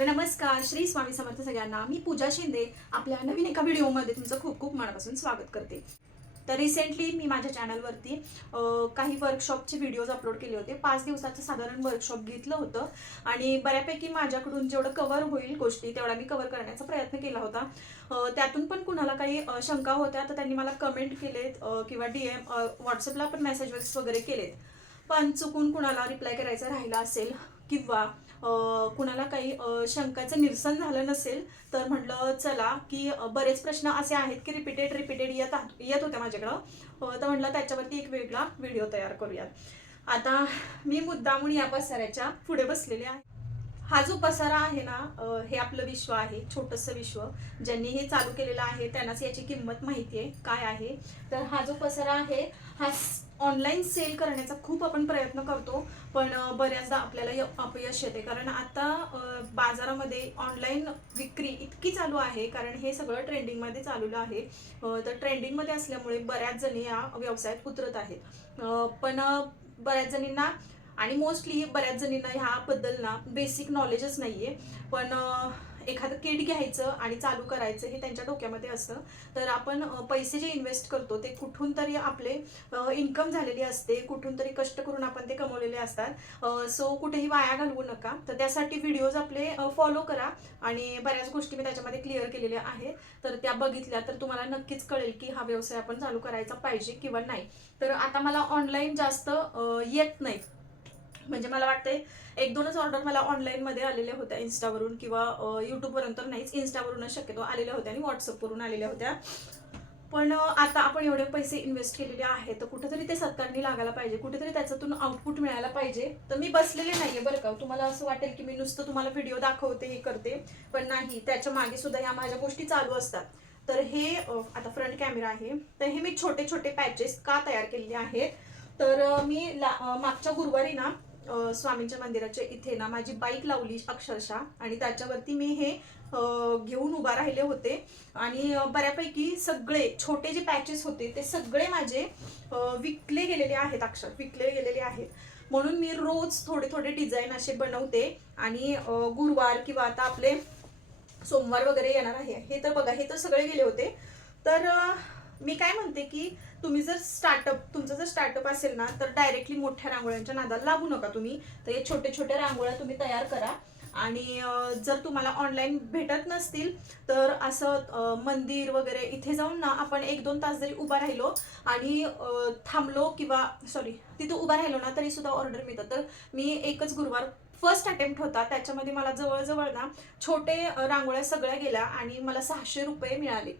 तर नमस्कार, श्री स्वामी समर्थ सगळ्यांना. मी पूजा शिंदे आपल्या नवीन एका व्हिडिओमध्ये तुमचं खूप खूप मनापासून स्वागत करते. तर रिसेंटली मी माझ्या चॅनलवरती काही वर्कशॉपचे व्हिडिओज अपलोड केले होते. 5 दिवसाचं साधारण वर्कशॉप घेतलं होतं आणि बऱ्यापैकी माझ्याकडून जेवढं कव्हर होईल गोष्टी तेवढा मी कव्हर करण्याचा प्रयत्न केला होता. त्यातून पण कुणाला काही शंका होत्या तर त्यांनी मला कमेंट केलेत किंवा DM व्हॉट्सअपला पण मेसेज वगैरे केलेत. पण चुकून कुणाला रिप्लाय करायचा राहिला असेल किंवा कुणाला काही शंकाचं निरसन झालं नसेल तर म्हटलं चला की बरेच प्रश्न असे आहेत की रिपीटेड येत होत्या माझ्याकडं. तर म्हटलं त्याच्यावरती एक वेगळा व्हिडिओ तयार करूयात. आता मी मुद्दामून या पसाऱ्याच्या पुढे बसलेले आहे. हा जो पसारा आहे ना, हे आपलं विश्व आहे, छोटंसं विश्व. ज्यांनी हे चालू केलेलं आहे त्यांनाच याची किंमत माहिती आहे काय आहे. तर हा जो पसारा आहे हा ऑनलाईन सेल करण्याचा खूप आपण प्रयत्न करतो, पण बऱ्याचदा आपल्याला अपयश येते. कारण आता बाजारामध्ये ऑनलाईन विक्री इतकी चालू आहे, कारण हे सगळं ट्रेंडिंगमध्ये चालू आहे. तर ट्रेंडिंगमध्ये असल्यामुळे बऱ्याच जणी या व्यवसायात उतरत आहेत. पण बऱ्याच जणींना आणि मोस्टली बऱ्याच जणींना ह्याबद्दल ना बेसिक नॉलेजच नाहीये. पण एखादं किट घ्यायचं आणि चालू करायचं हे त्यांच्या डोक्यामध्ये असतं. तर आपण पैसे जे इन्व्हेस्ट करतो ते कुठून तरी आपले इन्कम झालेली असते, कुठून तरी कष्ट करून आपण ते कमवलेले असतात. सो कुठेही वाया घालवू नका. तर त्यासाठी व्हिडिओज आपले फॉलो करा आणि बऱ्याच गोष्टी मी त्याच्यामध्ये क्लिअर केलेल्या आहेत. तर त्या बघितल्या तर तुम्हाला नक्कीच कळेल की हा व्यवसाय आपण चालू करायचा पाहिजे किंवा नाही. तर आता मला ऑनलाईन जास्त येत नाही. म्हणजे मला वाटते 1-2च ऑर्डर मला ऑनलाईनमध्ये आलेल्या होत्या इन्स्टावरून किंवा यूट्यूबवरून तर नाहीच, इन्स्टावरूनच शक्यतो आलेल्या होत्या आणि व्हॉट्सअपवरून आलेल्या होत्या. पण आता आपण एवढे पैसे इन्व्हेस्ट केलेले आहेत तर कुठेतरी ते सत्कारणी लागायला पाहिजे, कुठेतरी त्याच्यातून आउटपुट मिळायला पाहिजे. तर मी बसलेले नाहीये बरं का. तुम्हाला असं वाटेल की मी नुसतं तुम्हाला व्हिडिओ दाखवते हे करते, पण नाही, त्याच्या मागे सुद्धा ह्या माझ्या गोष्टी चालू असतात. तर हे आता फ्रंट कॅमेरा आहे, तर हे मी छोटे छोटे पॅचेस का तयार केलेले आहेत. तर मी मागच्या गुरुवारी ना स्वामींच्या मंदिराच्या इथे ना माझी बाईक लावली अक्षरशः आणि त्याच्यावरती मी हे घेऊन उभा राहिले होते. आणि बऱ्यापैकी सगळे छोटे जे पॅचेस होते ते सगळे माझे विकले गेलेले आहेत, अक्षर विकले गेलेले आहेत. म्हणून मी रोज थोडे थोडे डिझाईन असे बनवते आणि गुरुवार किंवा आता आपले सोमवार वगैरे येणार आहे. हे तर बघा, हे तर सगळे गेले होते. तर मी काय म्हणते की तुम्ही जर तुमचं जर स्टार्टअप असेल ना तर डायरेक्टली मोठ्या रांगोळ्यांच्या नादाला लागू नका तुम्ही. तर हे छोटे छोटे रांगोळ्या तुम्ही तयार करा. आणि जर तुम्हाला ऑनलाईन भेटत नसतील तर असं मंदिर वगैरे इथे जाऊन ना आपण 1-2 तास जरी उभा राहिलो आणि थांबलो किंवा सॉरी तिथं उभा राहिलो ना तरी सुद्धा ऑर्डर मिळतात. तर मी एकच गुरुवार फर्स्ट अटेम्प्ट होता, त्याच्यामध्ये मला जवळजवळ ना छोटे रांगोळ्या सगळ्या गेल्या आणि मला 600 रुपये मिळाले.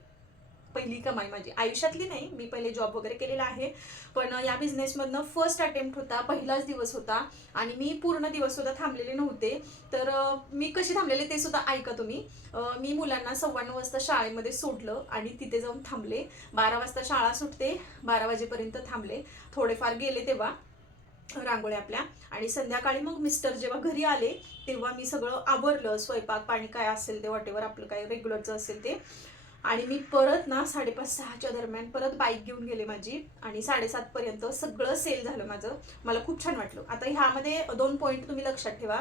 पहिली कमाई माझी आयुष्यातली नाही, मी पहिले जॉब वगैरे केलेला आहे, पण या बिझनेसमधनं फर्स्ट अटेम्प्ट होता, पहिलाच दिवस होता आणि मी पूर्ण दिवस सुद्धा थांबलेले नव्हते. तर मी कशी थांबलेले ते सुद्धा ऐका तुम्ही. मी मुलांना 9:15 वाजता शाळेमध्ये सोडलं आणि तिथे जाऊन थांबले. 12 वाजता शाळा सुटते, 12 वाजेपर्यंत थांबले, थोडेफार गेले तेव्हा रांगोळ्या आपल्या. आणि संध्याकाळी मग मिस्टर जेव्हा घरी आले तेव्हा मी सगळं आवरलं, स्वयंपाक पाणी काय असेल ते वॉटेवर आपलं काय रेग्युलरचं असेल ते. आणि मी परत ना 5:30-6च्या दरम्यान परत बाईक घेऊन गेले माझी आणि 7:30 पर्यंत सगळं सेल झालं माझं. मला खूप छान वाटलं. आता ह्यामध्ये 2 पॉईंट तुम्ही लक्षात ठेवा.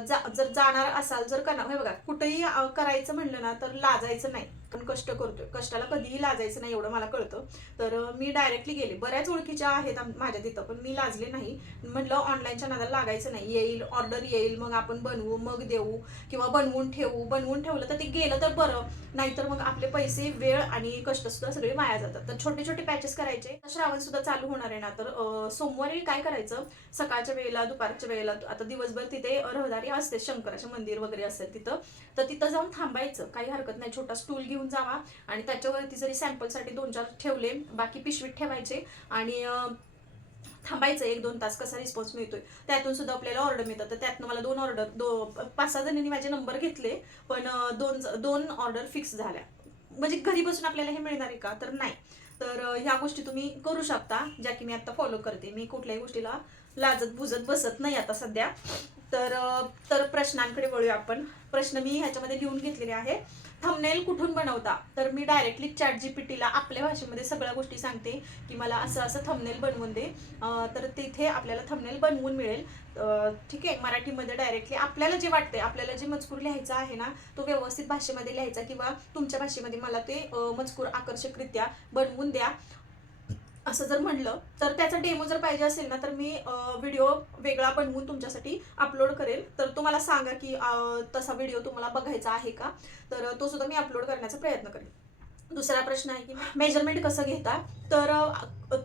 जर जाणार असाल, जर करणार हे बघा, कुठेही करायचं म्हणलं ना तर लाजायचं नाही. आपण कष्ट करतोय, कष्टाला कधीही लाजायचं नाही एवढं मला कळतं. तर मी डायरेक्टली गेले. बऱ्याच ओळखीच्या आहेत माझ्या तिथं, पण मी लाजले नाही. म्हटलं ऑनलाईनच्या नादाला लागायचं नाही. येईल ऑर्डर, येईल मग आपण बनवू मग देऊ किंवा बनवून ठेवू. बनवून ठेवलं तर ते गेलं तर बरं, नाहीतर मग आपले पैसे, वेळ आणि कष्ट सुद्धा सगळे वाया जातात. तर छोटे छोटे पॅचेस करायचे. श्रावण सुद्धा चालू होणार आहे ना, तर सोमवारी काय करायचं, सकाळच्या वेळेला दुपारच्या वेळेला आता दिवसभर तिथे रहदारी असते, शंकराचे मंदिर वगैरे असते तिथं. तर तिथं जाऊन थांबायचं, काही हरकत नाही. छोटा स्टूल घेऊन जावा आणि त्याच्यावरती जरी सॅम्पलसाठी 2-4 ठेवले, बाकी पिशवीत ठेवायचे आणि थांबायचं 1-2 तास. कसा रिस्पॉन्स मिळतोय त्यातून सुद्धा आपल्याला ऑर्डर मिळतात. तर त्यातनं मला 2 ऑर्डर 5-6 जणांनी माझे नंबर घेतले, पण 2 ऑर्डर फिक्स झाल्या. म्हणजे घरी बसून आपल्याला हे मिळणार आहे का, तर नाही. तर ह्या गोष्टी तुम्ही करू शकता, ज्या की मी आता फॉलो करते. मी कुठल्याही गोष्टीला लाजत बुजत बसत नाही आता सध्या. तर प्रश्नांकडे वळूया आपण. प्रश्न मी ह्याच्यामध्ये लिहून घेतलेले आहे. थंबनेल कुठून बनवता? तर मी डायरेक्टली ChatGPTला आपल्या भाषेमध्ये सगळ्या गोष्टी सांगते की मला असं असं थंबनेल बनवून दे. तर तिथे आपल्याला थंबनेल बनवून मिळेल. ठीक आहे, मराठीमध्ये डायरेक्टली आपल्याला जे वाटतंय, आपल्याला जे मजकूर लिहायचा आहे ना, तो व्यवस्थित भाषेमध्ये लिहायचा किंवा तुमच्या भाषेमध्ये मला ते मजकूर आकर्षकरित्या बनवून द्या असं जर म्हणलं तर त्याचा डेमो जर पाहिजे असेल ना, तर मी व्हिडिओ वेगळा बनवून तुमच्यासाठी अपलोड करेल. तर तुम्हाला सांगा की तसा व्हिडिओ तुम्हाला बघायचा आहे का, तर तो सुद्धा मी अपलोड करण्याचा प्रयत्न करेन. दुसरा प्रश्न आहे की मेजरमेंट कसं घेता? तर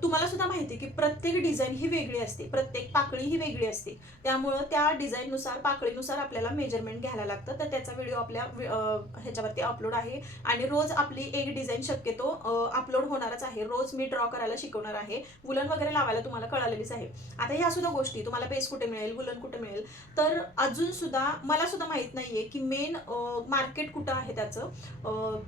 तुम्हाला सुद्धा माहिती आहे की प्रत्येक डिझाईन ही वेगळी असते, प्रत्येक पाकळी ही वेगळी असते. त्यामुळं त्या डिझाईननुसार, पाकळीनुसार आपल्याला मेजरमेंट घ्यायला लागतं. तर त्याचा व्हिडिओ आपल्या ह्याच्यावरती अपलोड आहे. आणि रोज आपली एक डिझाईन शक्यतो अपलोड होणारच आहे. रोज मी ड्रॉ करायला शिकवणार आहे. वुलन वगैरे लावायला तुम्हाला कळालेलीच आहे. आता ह्या सुद्धा गोष्टी तुम्हाला बेस कुठे मिळेल, वुलन कुठे मिळेल, तर अजून सुद्धा मला सुद्धा माहीत नाहीये की मेन मार्केट कुठं आहे त्याचं,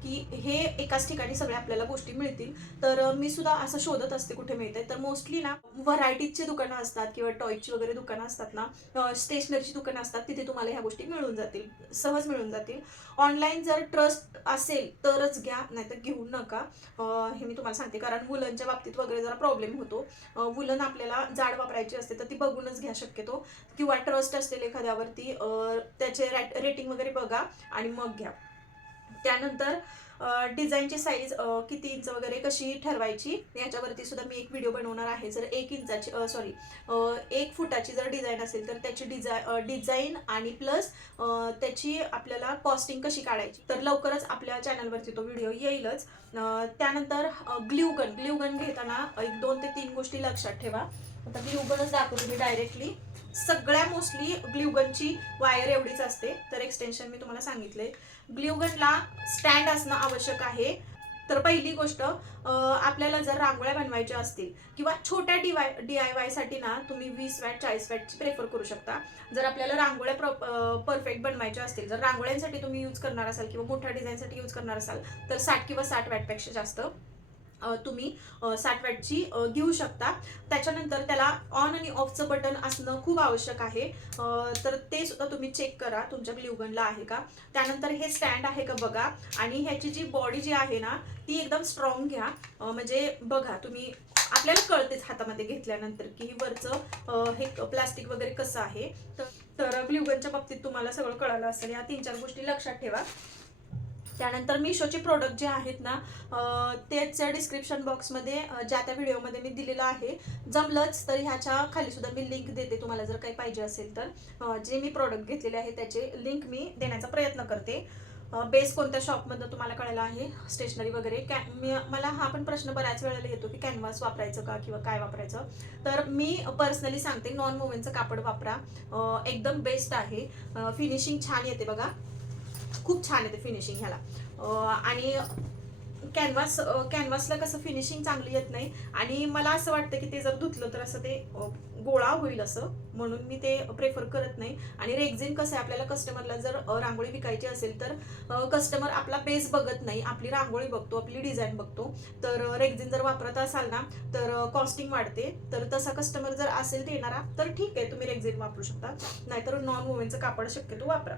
की हे एकाच ठिकाणी सगळ्या आपल्याला गोष्टी मिळतील. तर मी सुद्धा असं शोधत असते कुठे मिळते. तर मोस्टली ना व्हरायटीजची दुकानं असतात किंवा टॉयची वगैरे दुकानं असतात ना, स्टेशनरीची दुकानं असतात, तिथे तुम्हाला ह्या गोष्टी मिळून जातील, सहज मिळून जातील. ऑनलाईन जर ट्रस्ट असेल तरच घ्या, नाहीतर घेऊ नका. हे मी तुम्हाला सांगते, कारण वुलनच्या बाबतीत वगैरे जरा प्रॉब्लेम होतो. वुलन आपल्याला जाड वापरायची असते तर ती बघूनच घ्या शक्यतो, किंवा ट्रस्ट असेल एखाद्यावरती, त्याचे रेटिंग वगैरे बघा आणि मग घ्या. त्यानंतर डिझाईनची साईज किती इंच वगैरे कशी ठरवायची याच्यावरती सुद्धा मी एक व्हिडिओ बनवणार आहे. जर 1 फुटाची जर डिझाईन असेल तर त्याची डिझाईन आणि प्लस त्याची आपल्याला कॉस्टिंग कशी काढायची, तर लवकरच आपल्या चॅनलवरती तो व्हिडिओ येईलच. त्यानंतर ग्ल्यूगन घेताना 2 ते 3 गोष्टी लक्षात ठेवा. आता ग्ल्यूगनच दाखवतो मी डायरेक्टली. सगळ्या मोस्टली ग्ल्यूगनची वायर एवढीच असते. तर एक्सटेन्शन मी तुम्हाला सांगितले. ग्ल्यूगनला स्टँड असणं आवश्यक आहे. तर पहिली गोष्ट, आपल्याला जर रांगोळ्या बनवायच्या असतील किंवा छोट्या DIY साठी ना तुम्ही 20 वॅट 40 वॅटची प्रेफर करू शकता. जर आपल्याला रांगोळ्या परफेक्ट बनवायच्या असतील, जर रांगोळ्यांसाठी तुम्ही यूज करणार असाल किंवा मोठ्या डिझाईनसाठी यूज करणार असाल, तर 60 किंवा 60 वॅटपेक्षा जास्त तुम्ही 60 वॅटची घेऊ शकता. त्याच्यानंतर त्याला ऑन आणि ऑफचं बटन असणं खूप आवश्यक आहे. तर ते सुद्धा तुम्ही चेक करा तुमच्या ग्ल्यूगनला आहे का. त्यानंतर हे स्टँड आहे का बघा. आणि ह्याची जी बॉडी जी आहे ना, ती एकदम स्ट्रॉंग घ्या. म्हणजे बघा तुम्ही, आपल्याला कळतेच हातामध्ये घेतल्यानंतर की वरचं हे प्लास्टिक वगैरे कसं आहे. तर ग्ल्यूगनच्या बाबतीत तुम्हाला सगळं कळालं असेल. या 3-4 गोष्टी लक्षात ठेवा. त्यानंतर मिशोचे प्रोडक्ट जे आहेत ना, त्याच्या डिस्क्रिप्शन बॉक्समध्ये ज्या त्या व्हिडिओमध्ये मी दिलेलं आहे. जमलंच तर ह्याच्या खाली सुद्धा मी लिंक देते, तुम्हाला जर काही पाहिजे असेल तर. जे मी प्रोडक्ट घेतलेले आहे त्याचे लिंक मी देण्याचा प्रयत्न करते. बेस कोणत्या शॉपमधनं तुम्हाला कळायला आहे, स्टेशनरी वगैरे. मला हा पण प्रश्न बऱ्याच वेळेला येतो की कॅनव्हास वापरायचं का किंवा काय वापरायचं. तर मी पर्सनली सांगते, नॉन वोव्हनचं कापड वापरा, एकदम बेस्ट आहे. फिनिशिंग छान येते बघा, खूप छान येते फिनिशिंग ह्याला. आणि कॅनव्हासला कसं फिनिशिंग चांगली येत नाही. आणि मला असं वाटतं की ते जर धुतलं तर असं ते गोळा होईल, असं म्हणून मी ते प्रेफर करत नाही. आणि रेक्झिन कसं आहे, आपल्याला कस्टमरला जर रांगोळी विकायची असेल तर कस्टमर आपला बेस बघत नाही, आपली रांगोळी बघतो, आपली डिझाईन बघतो. तर रेक्झिन जर वापरत असाल ना तर कॉस्टिंग वाढते. तर तसा कस्टमर जर असेल देणारा तर ठीक आहे, तुम्ही रेक्झिन वापरू शकता, नाहीतर नॉन वोव्हनचं कापड शक्यतो वापरा.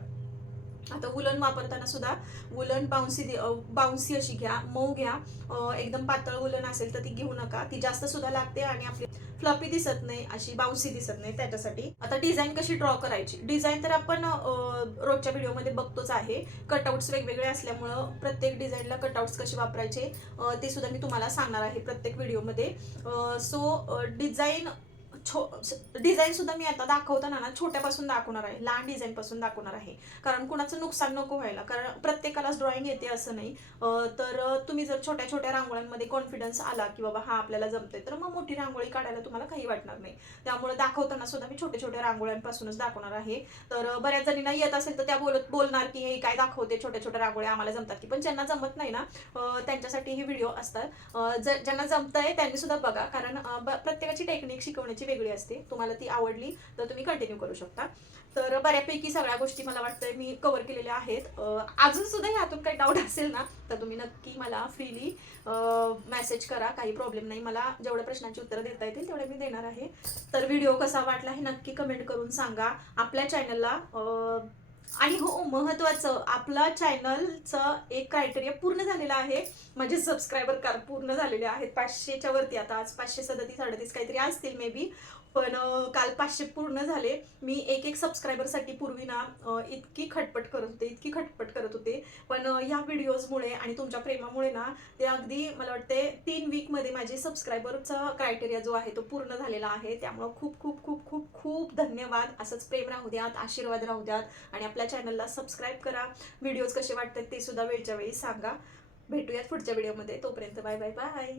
आता वुलन वापरताना सुद्धा वुलन बाउन्सी अशी घ्या, मऊ घ्या. एकदम पातळ वुलन असेल तर ती घेऊ नका, ती जास्त सुद्धा लागते आणि आपली फ्लपी दिसत नाही, अशी बाउन्सी दिसत नाही. त्याच्यासाठी आता डिझाईन कशी ड्रॉ करायची. डिझाईन तर आपण रोजच्या व्हिडिओमध्ये बघतोच आहे. कटआउट्स वेगवेगळे असल्यामुळं प्रत्येक डिझाईनला कटआउट्स कसे वापरायचे ते सुद्धा मी तुम्हाला सांगणार आहे प्रत्येक व्हिडिओमध्ये. डिझाईन सुद्धा मी आता दाखवताना ना छोट्यापासून दाखवणार आहे, लहान डिझाईन पासून दाखवणार आहे. कारण कुणाचं नुकसान नको व्हायला, कारण प्रत्येकालाच ड्रॉइंग येते असं नाही. तर तुम्ही जर छोट्या छोट्या रांगोळ्यांमध्ये कॉन्फिडन्स आला की बाबा हा आपल्याला जमतंय, तर मग मोठी रांगोळी काढायला तुम्हाला काही वाटणार नाही. त्यामुळे दाखवताना सुद्धा मी छोट्या छोट्या रांगोळ्यांपासूनच दाखवणार आहे. तर बऱ्याच जणींना येत असेल तर त्या बोलणार की हे काय दाखवते, छोट्या छोट्या रांगोळ्या आम्हाला जमतात की. पण ज्यांना जमत नाही ना, त्यांच्यासाठी हे व्हिडिओ असतात. ज्यांना जमतंय त्यांनी सुद्धा बघा, कारण प्रत्येकाची टेक्निक शिकवण्याची वेगळी असते. तुम्हाला ती आवडली तर तुम्ही कंटिन्यू करू शकता. तर बऱ्यापैकी सगळ्या गोष्टी मला वाटतंय मी कव्हर केलेल्या आहेत. अजून सुद्धा ह्यातून काही डाऊट असेल ना तर तुम्ही नक्की मला फ्रीली मेसेज करा, काही प्रॉब्लेम नाही. मला जेवढ्या प्रश्नांची उत्तरं देता येतील तेवढे मी देणार आहे. तर व्हिडिओ कसा वाटला हे नक्की कमेंट करून सांगा. आपल्या चॅनलला आणि हो, महत्त्वाचं, आपला चॅनलचं एक क्रायटेरिया पूर्ण झालेला आहे. माझे सबस्क्रायबर पूर्ण झालेले आहेत 500च्या वरती. आता आज 537-38 काहीतरी असतील मे बी, पण काल 500 पूर्ण झाले. मी एक सबस्क्रायबरसाठी पूर्वी ना इतकी खटपट करत होते, पण ह्या व्हिडिओजमुळे आणि तुमच्या प्रेमामुळे ना ते अगदी मला वाटते 3 वीकमध्ये माझे सबस्क्रायबरचा क्रायटेरिया जो आहे तो पूर्ण झालेला आहे. त्यामुळं खूप खूप खूप खूप खूप धन्यवाद. असंच प्रेम राहू द्यात, आशीर्वाद राहू द्यात आणि आपल्या चॅनलला सबस्क्राईब करा. व्हिडिओज कसे वाटतात ते सुद्धा वेळच्या वेळी सांगा. भेटूयात पुढच्या व्हिडिओमध्ये. तोपर्यंत बाय बाय बाय.